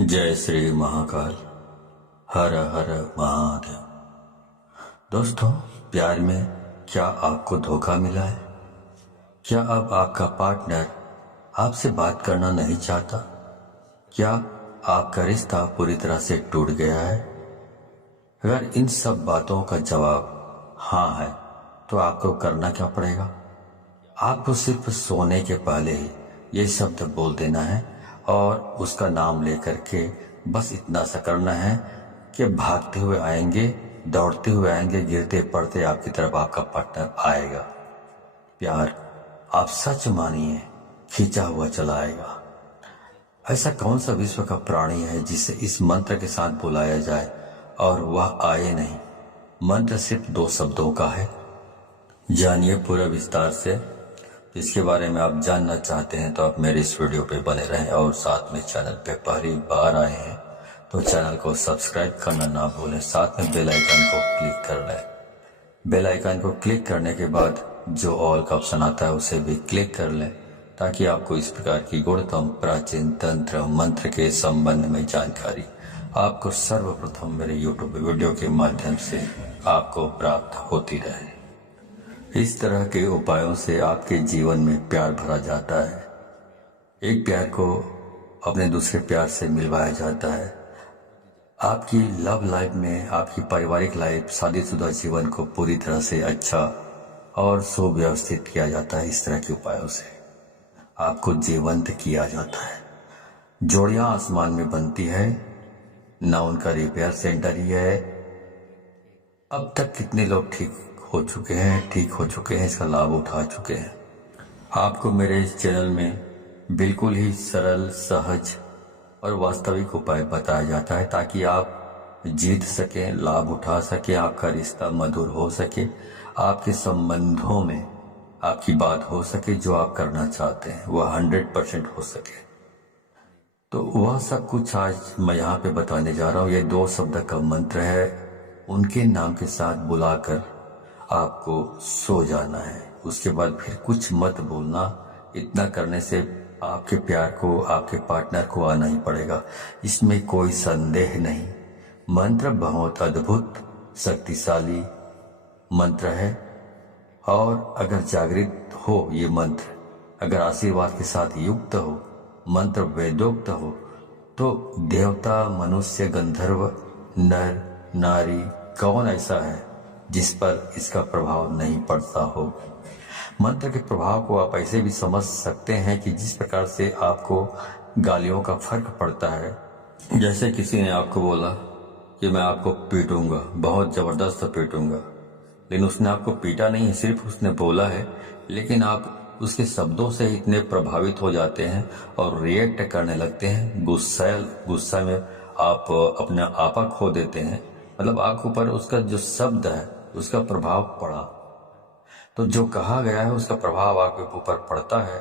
जय श्री महाकाल। हर हर महादेव। दोस्तों, प्यार में क्या आपको धोखा मिला है? क्या अब आपका पार्टनर आपसे बात करना नहीं चाहता? क्या आपका रिश्ता पूरी तरह से टूट गया है? अगर इन सब बातों का जवाब हाँ है तो आपको करना क्या पड़ेगा? आपको सिर्फ सोने के पहले ही ये शब्द बोल देना है और उसका नाम लेकर के बस इतना सा करना है कि भागते हुए आएंगे, दौड़ते हुए आएंगे, गिरते पड़ते आपकी तरफ आपका पार्टनर आएगा। प्यार आप सच मानिए खींचा हुआ चला आएगा। ऐसा कौन सा विश्व का प्राणी है जिसे इस मंत्र के साथ बुलाया जाए और वह आए नहीं? मंत्र सिर्फ 2 शब्दों का है। जानिए पूरा विस्तार से। इसके बारे में आप जानना चाहते हैं तो आप मेरे इस वीडियो पे बने रहें और साथ में चैनल पे पहली बार आए हैं तो चैनल को सब्सक्राइब करना ना भूलें, साथ में बेल आइकन को क्लिक कर लें। बेल आइकन को क्लिक करने के बाद जो ऑल का ऑप्शन आता है उसे भी क्लिक कर लें ताकि आपको इस प्रकार की गुणतम प्राचीन तंत्र मंत्र के संबंध में जानकारी आपको सर्वप्रथम मेरे यूट्यूब वीडियो के माध्यम से आपको प्राप्त होती रहे। इस तरह के उपायों से आपके जीवन में प्यार भरा जाता है। एक प्यार को अपने दूसरे प्यार से मिलवाया जाता है। आपकी लव लाइफ में, आपकी पारिवारिक लाइफ, शादीशुदा जीवन को पूरी तरह से अच्छा और सुव्यवस्थित किया जाता है। इस तरह के उपायों से आपको जीवंत किया जाता है। जोड़ियां आसमान में बनती है, ना उनका रिपेयर सेंटर ही है। अब तक कितने लोग ठीक हो चुके हैं, इसका लाभ उठा चुके हैं। आपको मेरे इस चैनल में बिल्कुल ही सरल, सहज और वास्तविक उपाय बताया जाता है ताकि आप जीत सकें, लाभ उठा सकें, आपका रिश्ता मधुर हो सके, आपके संबंधों में आपकी बात हो सके, जो आप करना चाहते हैं वह 100% हो सके। तो वह सब कुछ आज मैं यहाँ पे बताने जा रहा हूँ। ये 2 शब्द का मंत्र है। उनके नाम के साथ बुलाकर आपको सो जाना है। उसके बाद फिर कुछ मत बोलना। इतना करने से आपके प्यार को, आपके पार्टनर को आना ही पड़ेगा, इसमें कोई संदेह नहीं। मंत्र बहुत अद्भुत शक्तिशाली मंत्र है और अगर जागृत हो ये मंत्र, अगर आशीर्वाद के साथ युक्त हो, मंत्र वेदोक्त हो, तो देवता, मनुष्य, गंधर्व, नर, नारी, कौन ऐसा है जिस पर इसका प्रभाव नहीं पड़ता हो। मंत्र के प्रभाव को आप ऐसे भी समझ सकते हैं कि जिस प्रकार से आपको गालियों का फर्क पड़ता है। जैसे किसी ने आपको बोला कि मैं आपको पीटूंगा, बहुत जबरदस्त पीटूंगा, लेकिन उसने आपको पीटा नहीं है, सिर्फ उसने बोला है, लेकिन आप उसके शब्दों से इतने प्रभावित हो जाते हैं और रिएक्ट करने लगते हैं। गुस्सा में आप अपना आपा खो देते हैं। मतलब आपके ऊपर उसका जो शब्द है उसका प्रभाव पड़ा, तो जो कहा गया है उसका प्रभाव आपके ऊपर पड़ता है।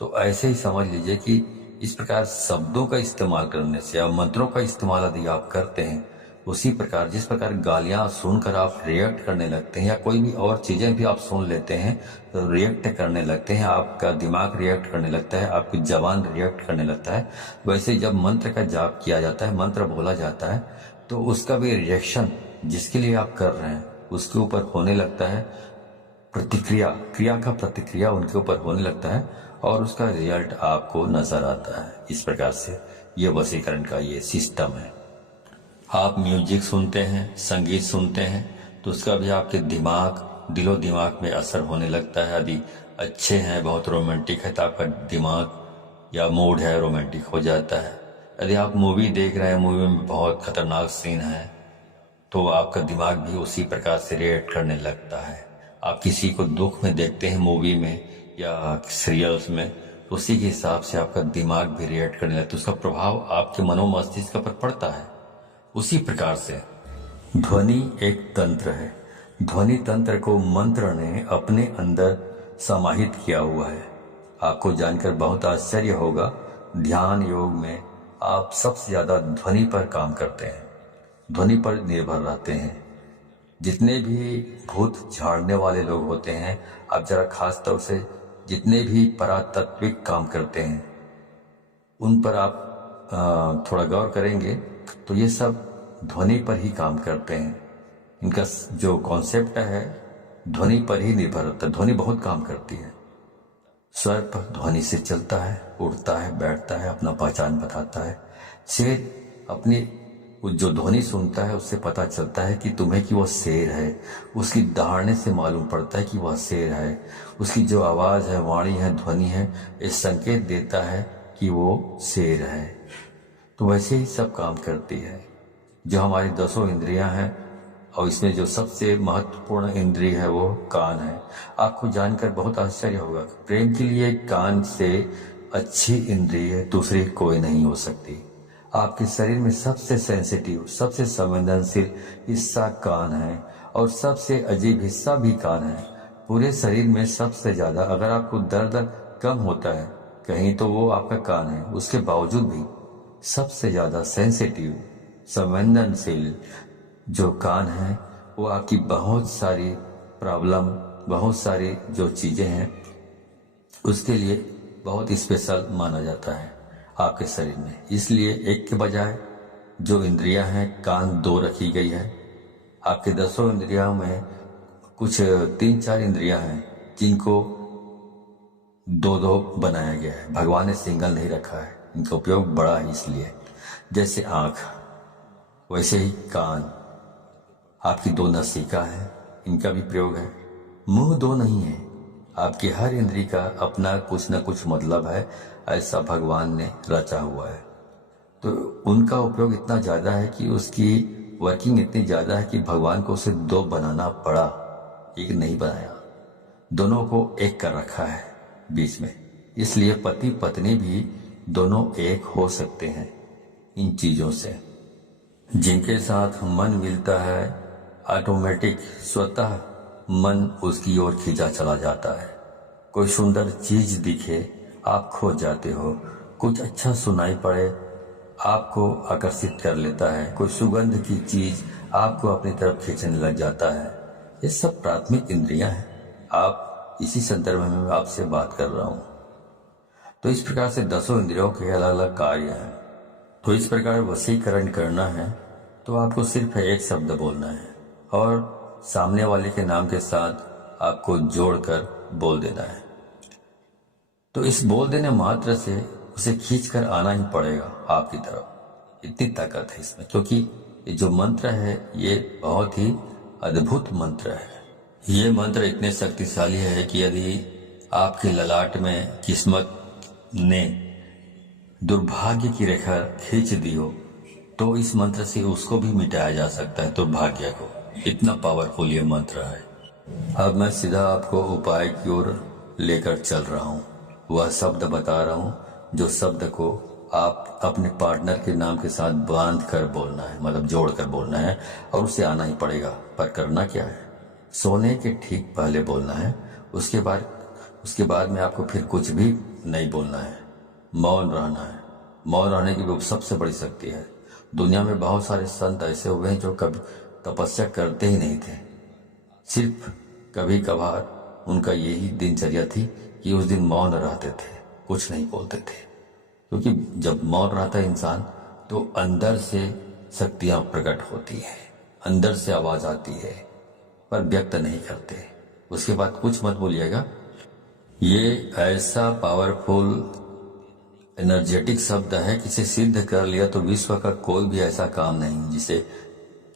तो ऐसे ही समझ लीजिए कि इस प्रकार शब्दों का इस्तेमाल करने से या मंत्रों का इस्तेमाल यदि आप करते हैं, उसी प्रकार जिस प्रकार गालियां सुनकर आप रिएक्ट करने लगते हैं या कोई भी और चीजें भी आप सुन लेते हैं तो रिएक्ट करने लगते हैं, आपका दिमाग रिएक्ट करने लगता है, आपकी जबान रिएक्ट करने लगता है। वैसे जब मंत्र का जाप किया जाता है, मंत्र बोला जाता है, तो उसका भी रिएक्शन जिसके लिए आप कर रहे हैं उसके ऊपर होने लगता है। क्रिया का प्रतिक्रिया उनके ऊपर होने लगता है और उसका रिजल्ट आपको नजर आता है। इस प्रकार से ये वशीकरण का ये सिस्टम है। आप म्यूजिक सुनते हैं, संगीत सुनते हैं, तो उसका भी आपके दिलो दिमाग में असर होने लगता है। यदि अच्छे हैं, बहुत रोमांटिक है, तो आपका दिमाग या मूड है रोमांटिक हो जाता है। यदि आप मूवी देख रहे हैं, मूवी में बहुत खतरनाक सीन है, तो आपका दिमाग भी उसी प्रकार से रिएक्ट करने लगता है। आप किसी को दुख में देखते हैं मूवी में या सीरियल्स में, तो उसी के हिसाब से आपका दिमाग भी रिएक्ट करने लगता है, उसका प्रभाव आपके मनोमस्तिष्क पर पड़ता है। उसी प्रकार से ध्वनि एक तंत्र है। ध्वनि तंत्र को मंत्र ने अपने अंदर समाहित किया हुआ है। आपको जानकर बहुत आश्चर्य होगा, ध्यान योग में आप सबसे ज्यादा ध्वनि पर काम करते हैं, ध्वनि पर निर्भर रहते हैं। जितने भी भूत झाड़ने वाले लोग होते हैं, आप जरा खास तौर से जितने भी परातात्विक काम करते हैं उन पर आप थोड़ा गौर करेंगे तो ये सब ध्वनि पर ही काम करते हैं। इनका जो कॉन्सेप्ट है ध्वनि पर ही निर्भर होता है। ध्वनि बहुत काम करती है। स्वर पर ध्वनि से चलता है, उड़ता है, बैठता है, अपना पहचान बताता है। शेर अपनी जो ध्वनि सुनता है उससे पता चलता है कि तुम्हें कि वह शेर है। उसकी दहाड़ने से मालूम पड़ता है कि वह शेर है। उसकी जो आवाज़ है, वाणी है, ध्वनि है, ये संकेत देता है कि वो शेर है। तो वैसे ही सब काम करती है। जो हमारी 10 इंद्रियां हैं और इसमें जो सबसे महत्वपूर्ण इंद्रिय है वो कान है। आपको जानकर बहुत आश्चर्य होगा, प्रेम के लिए कान से अच्छी इंद्रिय दूसरी कोई नहीं हो सकती। आपके शरीर में सबसे सेंसिटिव, सबसे संवेदनशील हिस्सा कान है और सबसे अजीब हिस्सा भी कान है। पूरे शरीर में सबसे ज्यादा अगर आपको दर्द कम होता है कहीं तो वो आपका कान है। उसके बावजूद भी सबसे ज्यादा सेंसिटिव, संवेदनशील जो कान है वो आपकी बहुत सारी प्रॉब्लम, बहुत सारी जो चीजें हैं उसके लिए बहुत स्पेशल माना जाता है आपके शरीर में। इसलिए एक के बजाय जो इंद्रियां हैं कान 2 रखी गई है। आपके 10 इंद्रियों में कुछ 3-4 इंद्रियां हैं जिनको 2-2 बनाया गया है। भगवान ने सिंगल नहीं रखा है, इनका उपयोग बड़ा है। इसलिए जैसे आंख वैसे ही कान, आपकी 2 नसिका है, इनका भी प्रयोग है। मुंह 2 नहीं है। आपकी हर इंद्री का अपना कुछ न कुछ मतलब है, ऐसा भगवान ने रचा हुआ है। तो उनका उपयोग इतना ज्यादा है कि उसकी वर्किंग इतनी ज्यादा है कि भगवान को उसे 2 बनाना पड़ा, एक नहीं बनाया। दोनों को एक कर रखा है बीच में। इसलिए पति पत्नी भी दोनों एक हो सकते हैं इन चीजों से। जिनके साथ मन मिलता है ऑटोमेटिक स्वतः मन उसकी ओर खींचा चला जाता है। कोई सुंदर चीज दिखे आप खो जाते हो। कुछ अच्छा सुनाई पड़े आपको आकर्षित कर लेता है। कोई सुगंध की चीज आपको अपनी तरफ खींचने लग जाता है। ये सब प्राथमिक इंद्रियां हैं। आप इसी संदर्भ में मैं आपसे बात कर रहा हूं। तो इस प्रकार से 10 इंद्रियों के अलग अलग कार्य हैं। तो इस प्रकार वशीकरण करना है तो आपको सिर्फ एक शब्द बोलना है और सामने वाले के नाम के साथ आपको जोड़कर बोल देना है। तो इस बोल देने मात्र से उसे खींचकर आना ही पड़ेगा आपकी तरफ। इतनी ताकत है इसमें, क्योंकि ये जो मंत्र है ये बहुत ही अद्भुत मंत्र है। ये मंत्र इतने शक्तिशाली है कि यदि आपके ललाट में किस्मत ने दुर्भाग्य की रेखा खींच दी हो तो इस मंत्र से उसको भी मिटाया जा सकता है, दुर्भाग्य को। इतना पावरफुल ये मंत्र है। अब मैं सीधा आपको उपाय की ओर लेकर चल रहा हूँ। वह शब्द बता रहा हूँ जो शब्द को आप अपने पार्टनर के नाम के साथ बांध कर बोलना है, मतलब जोड़ कर बोलना है और उसे आना ही पड़ेगा। पर करना क्या है, सोने के ठीक पहले बोलना है। उसके बाद में आपको फिर कुछ भी नहीं बोलना है, मौन रहना है। मौन रहने की भी सबसे बड़ी शक्ति है। दुनिया में बहुत सारे संत ऐसे हुए हैं जो कभी तपस्या करते ही नहीं थे। सिर्फ कभी कभार उनका यही दिनचर्या थी कि उस दिन मौन रहते थे, कुछ नहीं बोलते थे। क्योंकि जब मौन रहता है इंसान तो अंदर से शक्तियां प्रकट होती है, अंदर से आवाज आती है, पर व्यक्त नहीं करते। उसके बाद कुछ मत बोलिएगा। ये ऐसा पावरफुल एनर्जेटिक शब्द है कि इसे सिद्ध कर लिया तो विश्व का कोई भी ऐसा काम नहीं जिसे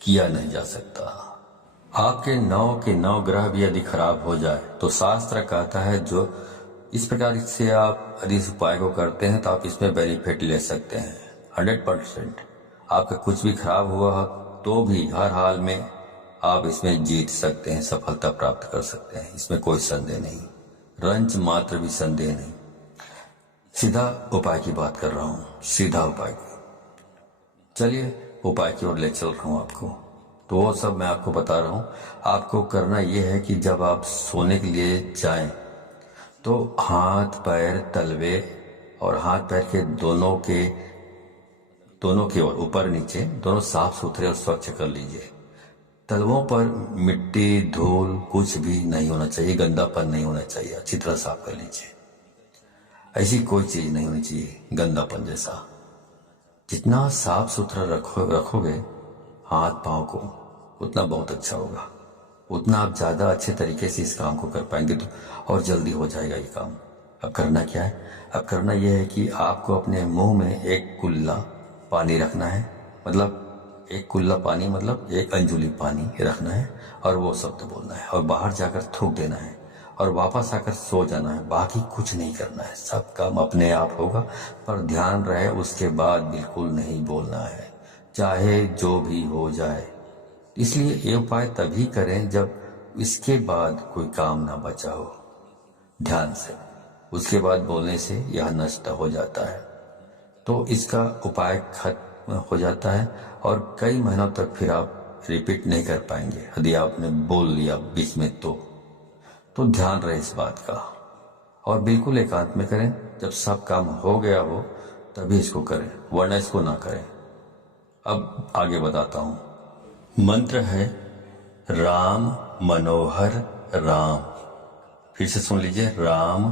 किया नहीं जा सकता। आपके 9 के 9 ग्रह भी यदि खराब हो जाए तो शास्त्र कहता है जो इस प्रकार से आप यदि इस उपाय को करते हैं तो आप इसमें बेनिफिट ले सकते हैं 100%। आपका कुछ भी खराब हुआ तो भी हर हाल में आप इसमें जीत सकते हैं, सफलता प्राप्त कर सकते हैं। इसमें कोई संदेह नहीं, रंच मात्र भी संदेह नहीं। सीधा उपाय की बात कर रहा हूं, सीधा उपाय की। चलिए उपाय की ओर ले चल रहा हूं आपको। तो वो सब मैं आपको बता रहा हूं। आपको करना यह है कि जब आप सोने के लिए जाएं तो हाथ पैर तलवे और हाथ पैर के दोनों के ओर ऊपर नीचे दोनों साफ सुथरे और स्वच्छ कर लीजिए। तलवों पर मिट्टी धूल कुछ भी नहीं होना चाहिए, गंदापन नहीं होना चाहिए। अच्छी तरह साफ कर लीजिए। ऐसी कोई चीज नहीं होनी चाहिए गंदापन जैसा। जितना साफ सुथरा रखोगे हाथ पाँव को, उतना बहुत अच्छा होगा, उतना आप ज़्यादा अच्छे तरीके से इस काम को कर पाएंगे तो और जल्दी हो जाएगा ये काम। अब करना क्या है? अब करना यह है कि आपको अपने मुंह में एक कुल्ला पानी रखना है, मतलब एक कुल्ला पानी मतलब एक अंजुली पानी रखना है और वो शब्द बोलना है और बाहर जाकर थूक देना है और वापस आकर सो जाना है। बाकी कुछ नहीं करना है, सब काम अपने आप होगा, पर ध्यान रहे उसके बाद बिल्कुल नहीं बोलना है, चाहे जो भी हो जाए। इसलिए ये उपाय तभी करें जब इसके बाद कोई काम ना बचा हो। ध्यान से उसके बाद बोलने से यह नष्ट हो जाता है, तो इसका उपाय खत्म हो जाता है और कई महीनों तक फिर आप रिपीट नहीं कर पाएंगे यदि आपने बोल लिया बीच में तो ध्यान रहे इस बात का और बिल्कुल एकांत में करें। जब सब काम हो गया हो तभी इसको करें, वरना इसको ना करें। अब आगे बताता हूं। मंत्र है राम मनोहर राम। फिर से सुन लीजिए, राम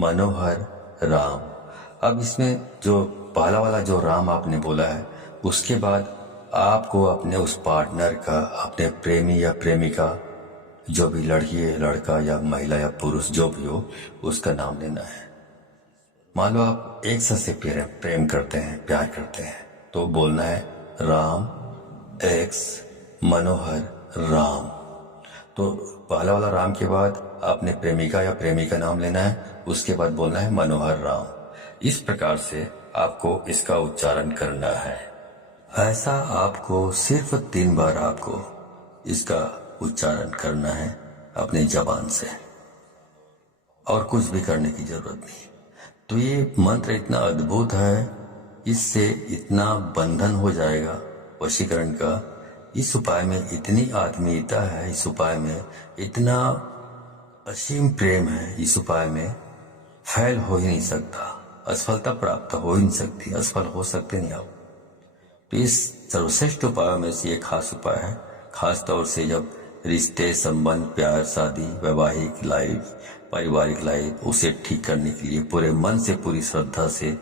मनोहर राम। अब इसमें जो पहला वाला जो राम आपने बोला है, उसके बाद आपको अपने उस पार्टनर का, अपने प्रेमी या प्रेमिका, जो भी लड़की है, लड़का या महिला या पुरुष जो भी हो, उसका नाम लेना है। मान लो आप एक साथ से प्रेम करते हैं, प्यार करते हैं, तो बोलना है राम एक्स मनोहर राम। तो पहला वाला राम के बाद आपने प्रेमिका या प्रेमी का नाम लेना है, उसके बाद बोलना है मनोहर राम। इस प्रकार से आपको इसका उच्चारण करना है। ऐसा आपको सिर्फ 3 बार आपको इसका उच्चारण करना है अपनी जबान से, और कुछ भी करने की जरूरत नहीं। तो ये मंत्र इतना अद्भुत है, इससे इतना बंधन हो जाएगा वशीकरण का। इस उपाय में इतनी आत्मीयता है, इस उपाय में इतना असीम प्रेम है, इस उपाय में फैल हो ही नहीं सकता, असफलता प्राप्त हो ही नहीं सकती, असफल हो सकते नहीं आप। तो इस सर्वश्रेष्ठ उपायों में से ये खास उपाय है, खास तौर से जब रिश्ते, संबंध, प्यार, शादी, वैवाहिक लाइफ, पारिवारिक लाइफ, उसे ठीक करने के लिए पूरे मन से, पूरी श्रद्धा से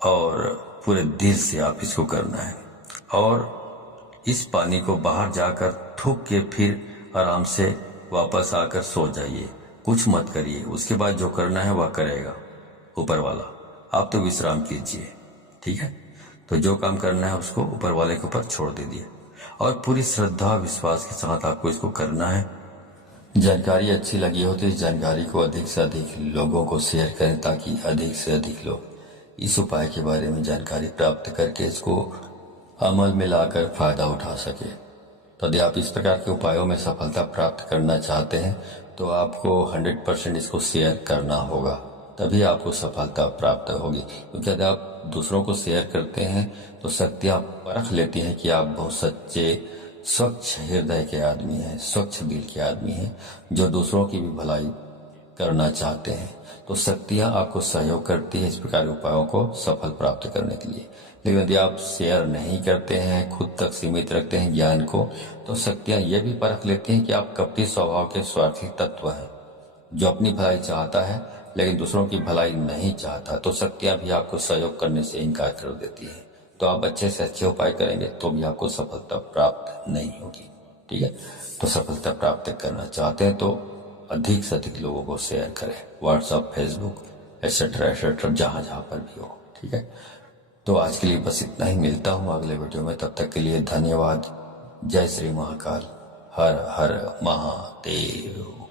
और पूरे दिल से आप इसको करना है। और इस पानी को बाहर जाकर थूक के फिर आराम से वापस आकर सो जाइए, कुछ मत करिए। उसके बाद जो करना है वह करेगा ऊपर वाला, आप तो विश्राम कीजिए, ठीक है। तो जो काम करना है उसको ऊपर वाले के ऊपर छोड़ दीजिए और पूरी श्रद्धा विश्वास के साथ आपको इसको करना है। जानकारी अच्छी लगी हो तो इस जानकारी को अधिक से अधिक लोगों को शेयर करें, ताकि अधिक से अधिक लोग इस उपाय के बारे में जानकारी प्राप्त करके इसको अमल में लाकर फायदा उठा सके। तो यदि आप इस प्रकार के उपायों में सफलता प्राप्त करना चाहते हैं तो आपको 100% इसको शेयर करना होगा, तभी आपको सफलता प्राप्त होगी। क्योंकि यदि आप दूसरों को शेयर करते हैं तो शक्तियाँ परख लेती हैं कि आप बहुत सच्चे, स्वच्छ हृदय के आदमी हैं, स्वच्छ दिल के आदमी हैं, जो दूसरों की भी भलाई करना चाहते हैं। तो शक्तियाँ आपको सहयोग करती है इस प्रकार के उपायों को सफल प्राप्त करने के लिए। लेकिन यदि आप शेयर नहीं करते हैं, खुद तक सीमित रखते हैं ज्ञान को, तो शक्तियाँ ये भी परख लेती हैं कि आप कपटी स्वभाव के स्वार्थी तत्व हैं, जो अपनी भलाई चाहता है लेकिन दूसरों की भलाई नहीं चाहता। तो शक्तियाँ भी आपको सहयोग करने से इनकार कर देती है। तो आप अच्छे से अच्छे उपाय करेंगे तो भी आपको सफलता प्राप्त नहीं होगी, ठीक है। तो सफलता प्राप्त करना चाहते हैं तो अधिक से अधिक लोगों को शेयर करें, व्हाट्सएप, फेसबुक एटसेट्रा एटसेट्रा, जहाँ जहाँ पर भी हो, ठीक है। तो आज के लिए बस इतना ही, मिलता हूँ अगले वीडियो में, तब तक के लिए धन्यवाद। जय श्री महाकाल, हर हर महादेव।